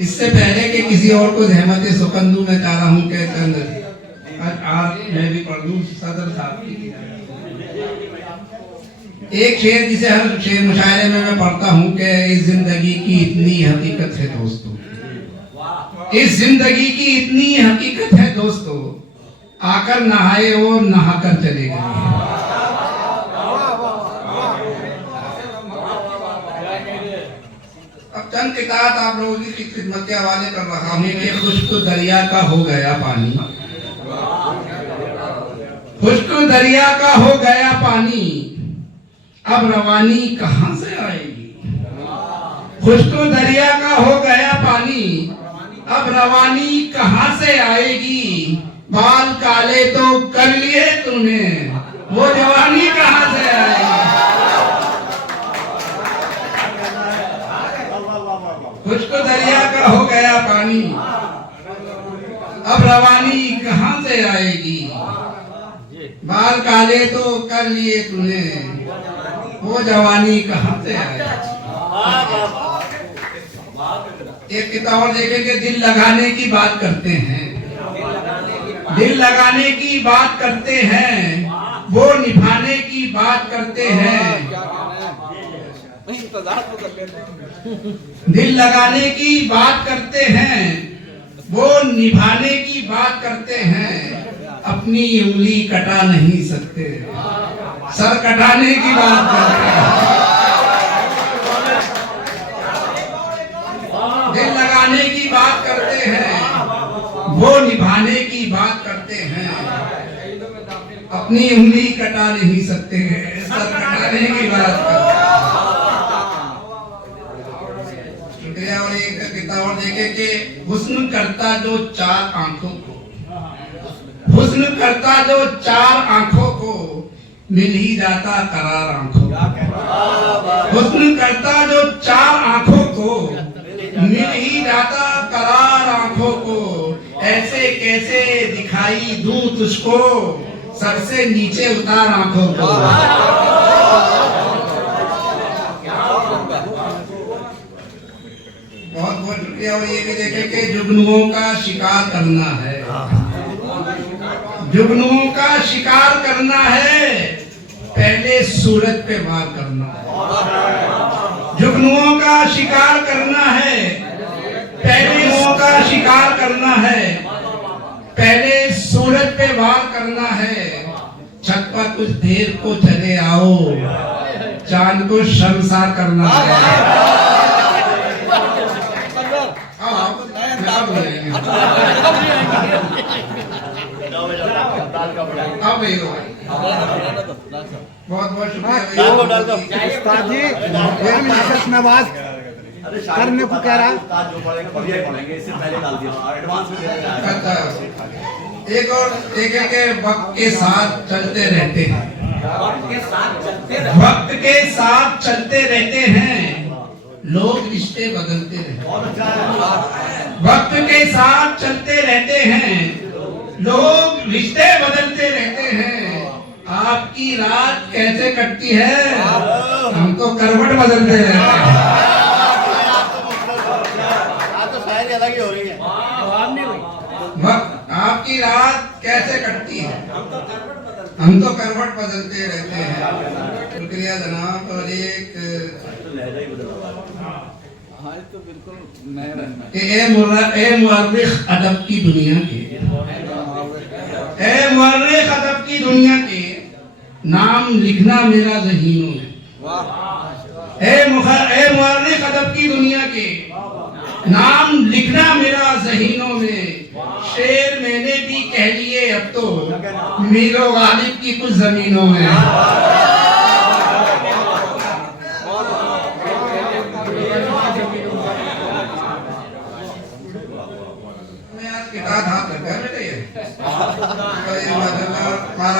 इससे पहले कि किसी और को जहमत सुकंदू में चाह रहा हूँ कि चंद मैं भी पढ़ दूं सदर साहब की एक शेर जिसे हर शेर मुशायरे में मैं पढ़ता हूँ कि इस जिंदगी की इतनी हकीकत है दोस्तों, इस जिंदगी की इतनी हकीकत है दोस्तों, आकर नहाए और नहाकर चले गए। अब चंद किताब आप लोगों की खिदमत के हवाले कर रहा हूँ कि खुश्क दरिया का हो गया पानी, खुश्क दरिया का हो गया पानी, अब रवानी कहाँ से आएगी। खुश्क दरिया का हो गया पानी, अब रवानी कहाँ से आएगी। बाल काले तो कर लिए तूने, वो जवानी कहाँ से आएगी। खुश्क दरिया का हो गया पानी, अब रवानी कहाँ से आएगी। बाल काले तो कर लिए तूने, वो जवानी कहाँ से आएगी। एक किताब और देखेंगे, दिल लगाने की बात करते हैं, दिल लगाने की बात करते हैं, वो निभाने की बात करते हैं। दिल लगाने की बात करते हैं, वो निभाने की बात करते हैं। अपनी उंगली कटा नहीं सकते, सर कटाने की बात करते हैं। दिल लगाने की बात करते हैं, वो निभाने की बात करते हैं। अपनी उंगली कटा नहीं सकते, सर कटाने की बात करते हैं। शुक्रिया। और एक किताब और देखे कि हुस्न करता जो चार आंखों को, हुस्न करता जो चार आंखों को, मिल ही जाता करार आंखों को। हुस्न करता जो चार आंखों को, मिल ही जाता करार आंखों को। ऐसे कैसे दिखाई दूं तुझको, सबसे नीचे उतार आंखों को। बहुत बहुत शुक्रिया। और ये भी देखें कि जुगनुओं का शिकार करना है, जुगनुओं का शिकार करना है, पहले सूरज पे वार करना है। जुगनुओं का शिकार करना है, पहले का शिकार करना है, पहले सूरज पे वार करना है। छत पर कुछ देर को चले आओ, चांद को शर्मसार करना है। बहुत बहुत शुक्रिया उस्ताद जी। नवाज करने को कह रहा। एक और देखें कि वक्त के साथ चलते रहते हैं, वक्त के साथ चलते रहते हैं, लोग रिश्ते बदलते रहते हैं। वक्त के साथ चलते रहते हैं, लोग रिश्ते बदलते रहते हैं। आपकी रात कैसे कटती है, हम तो करवट बदलते रहते हैं। आपकी रात कैसे कटती है, हम तो करवट बदलते रहते हैं। शुक्रिया जनाब। और एक मुअर्रिख अदब की दुनिया के, ए मुअर्रिख अदब की दुनिया के, नाम लिखना मेरा ज़हीनों में। ए मुअर्रिख अदब की दुनिया के, नाम लिखना मेरा ज़हीनों में। शेर मैंने भी कह लिए अब तो, मीरो गालिब की कुछ जमीनों में।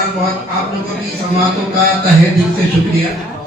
बहुत आप लोगों की समातों का तहे दिल से शुक्रिया।